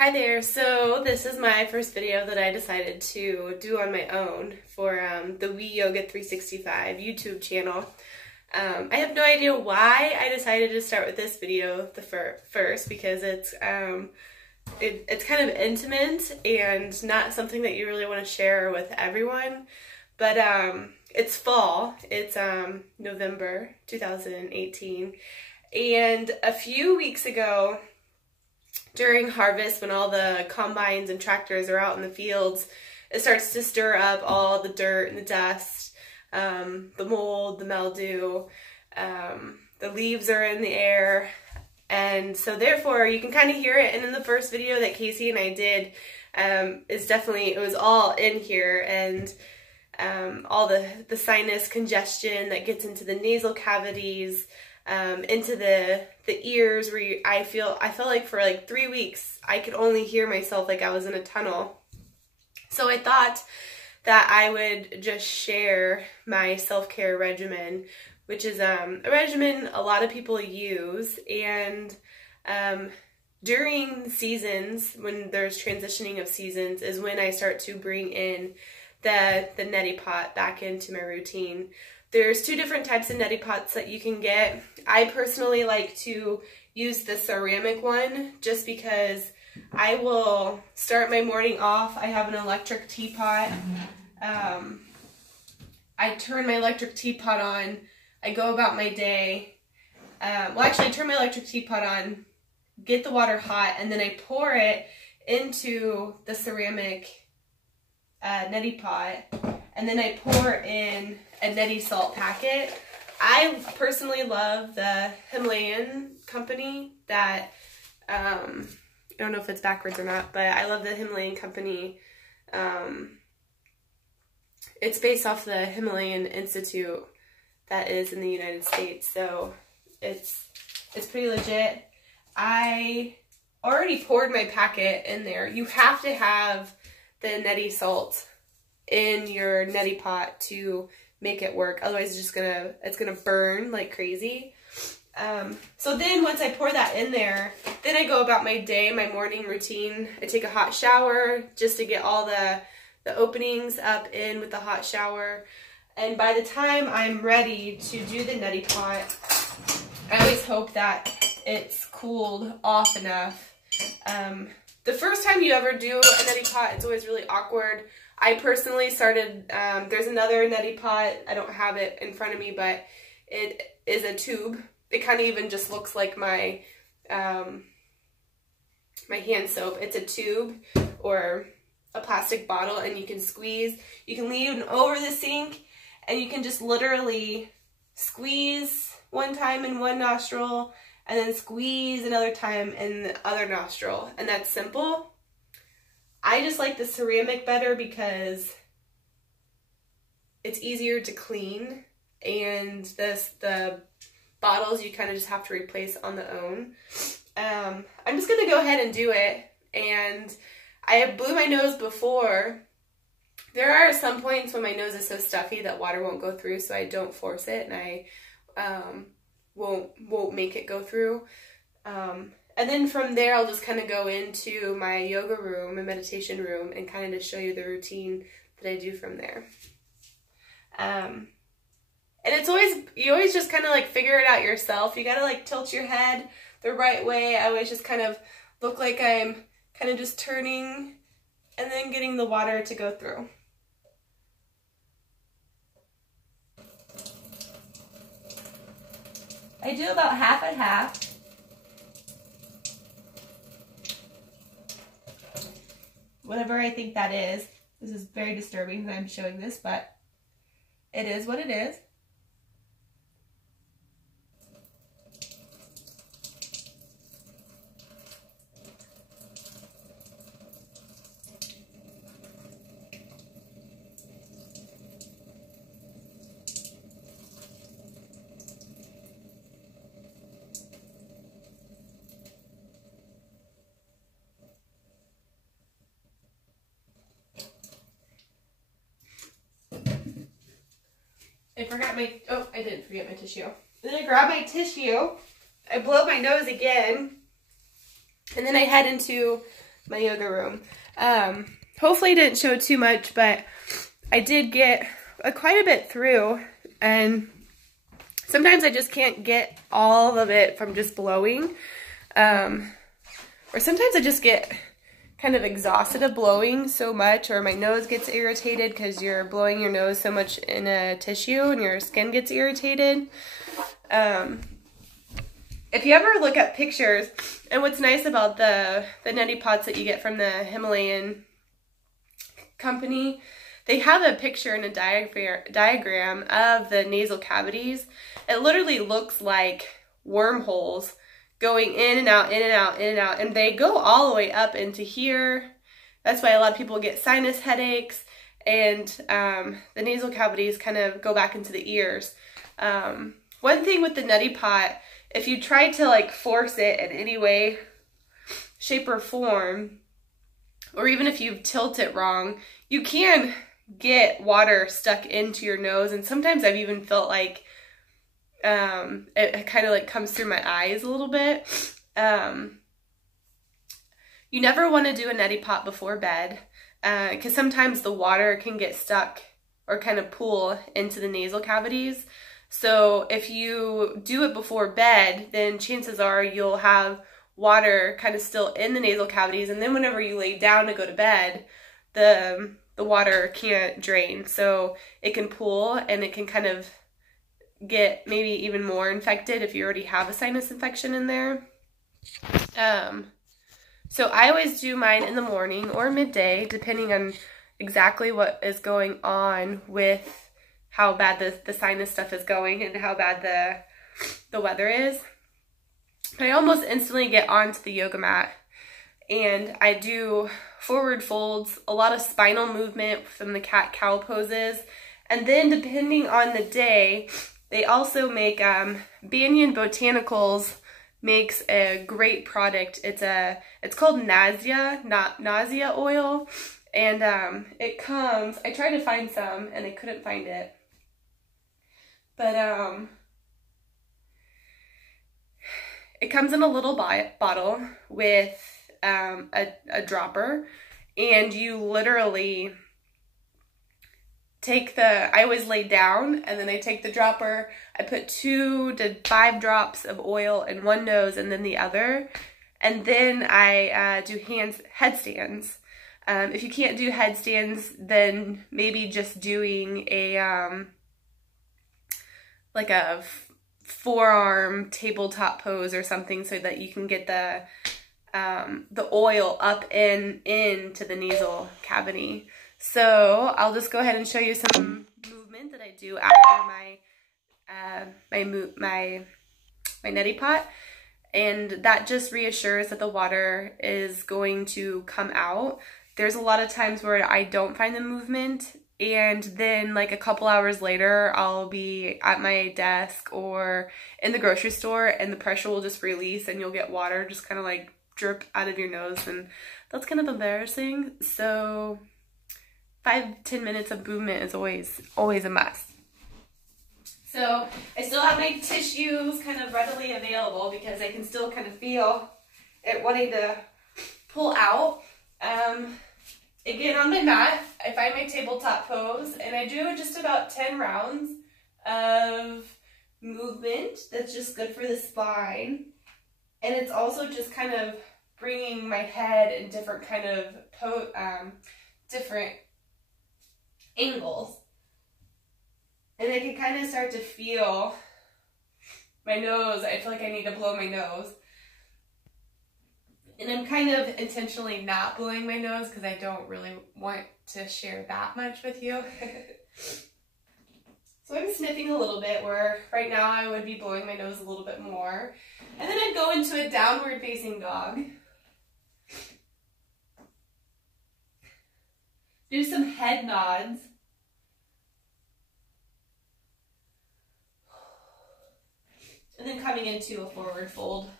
Hi there, so this is my first video that I decided to do on my own for the We Yoga 365 YouTube channel. I have no idea why I decided to start with this video first because it's kind of intimate and not something that you really want to share with everyone, but it's fall, it's November 2018, and a few weeks ago during harvest, when all the combines and tractors are out in the fields, it starts to stir up all the dirt and the dust, the mold, the mildew, the leaves are in the air, and so therefore you can kind of hear it. And in the first video that Casey and I did, it was all in here, and all the sinus congestion that gets into the nasal cavities, into the ears, where I felt like for like 3 weeks I could only hear myself like I was in a tunnel. So I thought that I would just share my self-care regimen, which is a regimen a lot of people use, and during seasons, when there's transitioning of seasons, is when I start to bring in the Neti Pot back into my routine. There's two different types of Neti Pots that you can get. I personally like to use the ceramic one just because I will start my morning off. I have an electric teapot. I turn my electric teapot on. I go about my day. I turn my electric teapot on, get the water hot, and then I pour it into the ceramic Neti Pot, and then I pour in a neti salt packet. I personally love the Himalayan company that, I don't know if it's backwards or not, but I love the Himalayan company. It's based off the Himalayan Institute that is in the United States, so it's pretty legit. I already poured my packet in there. You have to have the neti salt in your neti pot to make it work, otherwise it's gonna burn like crazy. So then once I pour that in there, then I go about my day, my morning routine. I take a hot shower just to get all the openings up in with the hot shower, and by the time I'm ready to do the neti pot, I always hope that it's cooled off enough. The first time you ever do a neti pot, it's always really awkward. I personally started, there's another neti pot, I don't have it in front of me, but it is a tube. It kind of even just looks like my my hand soap. It's a tube or a plastic bottle, and you can squeeze. You can leave it over the sink, and you can just literally squeeze one time in one nostril, and then squeeze another time in the other nostril, and that's simple. I just like the ceramic better because it's easier to clean, and the bottles you kind of just have to replace on their own. I'm just going to go ahead and do it, and I blew my nose before. There are some points when my nose is so stuffy that water won't go through, so I don't force it, and I won't make it go through. And then from there, I'll just kind of go into my yoga room, my meditation room, and kind of just show you the routine that I do from there. And you always just kind of like figure it out yourself. You gotta like tilt your head the right way. I always just kind of look like I'm kind of just turning and then getting the water to go through. I do about half and half. Whatever I think that is. This is very disturbing that I'm showing this, but it is what it is. I didn't forget my tissue. Then I grab my tissue, I blow my nose again, and then I head into my yoga room. Hopefully I didn't show too much, but I did get quite a bit through, and sometimes I just can't get all of it from just blowing. Or sometimes I just get kind of exhausted of blowing so much, or my nose gets irritated because you're blowing your nose so much in a tissue and your skin gets irritated. If you ever look at pictures, and what's nice about the neti pots that you get from the Himalayan company, they have a picture and a diagram of the nasal cavities. It literally looks like wormholes going in and out, in and out, in and out, and they go all the way up into here. That's why a lot of people get sinus headaches, and the nasal cavities kind of go back into the ears. One thing with the neti pot, if you try to like force it in any way, shape, or form, or even if you tilt it wrong, you can get water stuck into your nose, and sometimes I've even felt like it kind of like comes through my eyes a little bit. You never want to do a neti pot before bed, because sometimes the water can get stuck or kind of pool into the nasal cavities. So if you do it before bed, then chances are you'll have water kind of still in the nasal cavities, and then whenever you lay down to go to bed, the water can't drain, so it can pool, and it can kind of get maybe even more infected if you already have a sinus infection in there. So I always do mine in the morning or midday, depending on exactly what is going on with how bad the sinus stuff is going and how bad the weather is. But I almost instantly get onto the yoga mat, and I do forward folds, a lot of spinal movement from the cat-cow poses, and then depending on the day, they also make, Banyan Botanicals makes a great product. It's called nausea oil, and it comes, I tried to find some and I couldn't find it, but it comes in a little bottle with a dropper, and you literally take I always lay down, and then I take the dropper, I put 2 to 5 drops of oil in one nose and then the other, and then I do headstands. If you can't do headstands, then maybe just doing a like a forearm tabletop pose or something, so that you can get the oil up into the nasal cavity. So I'll just go ahead and show you some movement that I do after my neti pot, and that just reassures that the water is going to come out. There's a lot of times where I don't find the movement, and then like a couple hours later I'll be at my desk or in the grocery store, and the pressure will just release, and you'll get water just kind of like drip out of your nose, and that's kind of embarrassing. So 5-10 minutes of movement is always a must. So I still have my tissues kind of readily available because I can still kind of feel it wanting to pull out. Again, on my mat, I find my tabletop pose, and I do just about 10 rounds of movement. That's just good for the spine, and it's also just kind of bringing my head in different kind of different angles, and I can kind of start to feel my nose. I feel like I need to blow my nose, and I'm kind of intentionally not blowing my nose because I don't really want to share that much with you. So I'm sniffing a little bit, where right now I would be blowing my nose a little bit more, and then I'd go into a downward facing dog. Do some head nods. And then coming into a forward fold.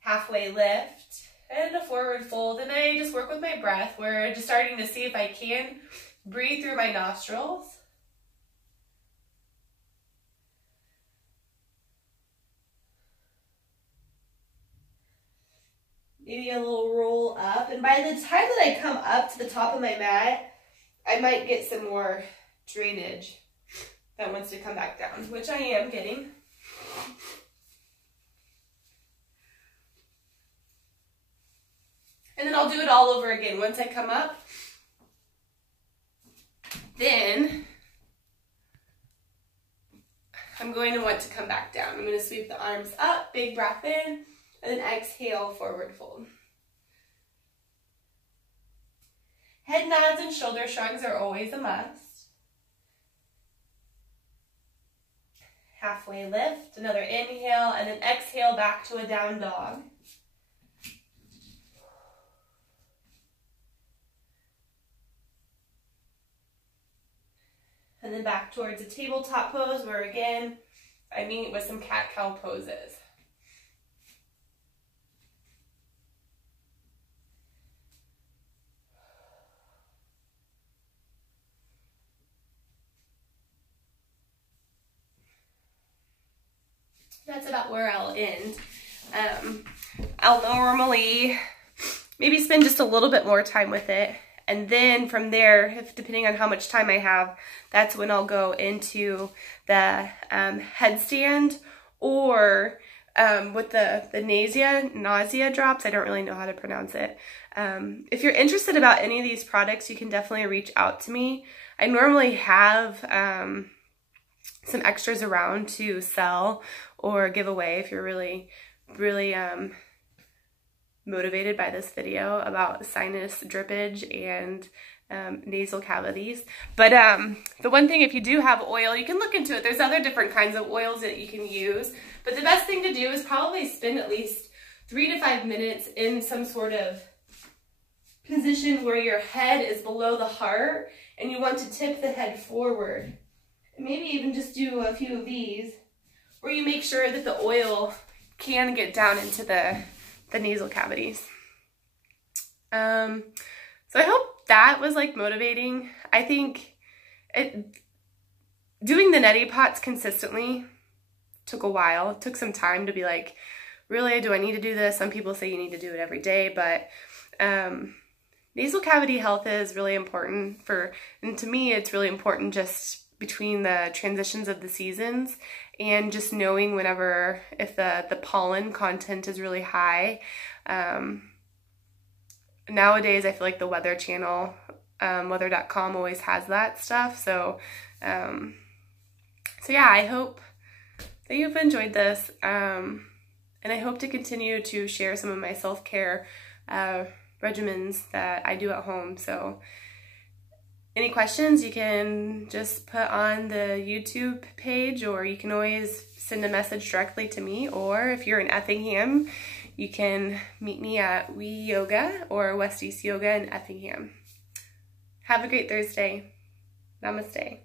Halfway lift and a forward fold. And I just work with my breath. We're just starting to see if I can breathe through my nostrils. maybe a little roll up. And by the time that I come up to the top of my mat, I might get some more drainage that wants to come back down, which I am getting. And then I'll do it all over again. Once I come up, then I'm going to want to come back down. I'm going to sweep the arms up, big breath in, and then exhale, forward fold. Head nods and shoulder shrugs are always a must. Halfway lift, another inhale, and then exhale back to a down dog. And then back towards a tabletop pose where again, I meet with some cat-cow poses. That's about where I'll end. I'll normally maybe spend just a little bit more time with it. And then from there, depending on how much time I have, that's when I'll go into the headstand or with the nausea drops. I don't really know how to pronounce it. If you're interested about any of these products, you can definitely reach out to me. I normally have some extras around to sell or give away if you're really motivated by this video about sinus drippage and nasal cavities. But the one thing, if you do have oil, you can look into it. There's other different kinds of oils that you can use, but the best thing to do is probably spend at least 3 to 5 minutes in some sort of position where your head is below the heart and you want to tip the head forward. And maybe even just do a few of these where you make sure that the oil can get down into the nasal cavities. So I hope that was like motivating. I think doing the neti pots consistently took a while. It took some time to be like, really, do I need to do this? Some people say you need to do it every day, but nasal cavity health is really important and to me it's really important just between the transitions of the seasons and just knowing if the pollen content is really high. Nowadays I feel like the Weather Channel, weather.com always has that stuff. So yeah, I hope that you've enjoyed this. And I hope to continue to share some of my self-care regimens that I do at home. So any questions you can just put on the YouTube page, or you can always send a message directly to me, or if you're in Effingham, you can meet me at We Yoga or West East Yoga in Effingham. Have a great Thursday. Namaste.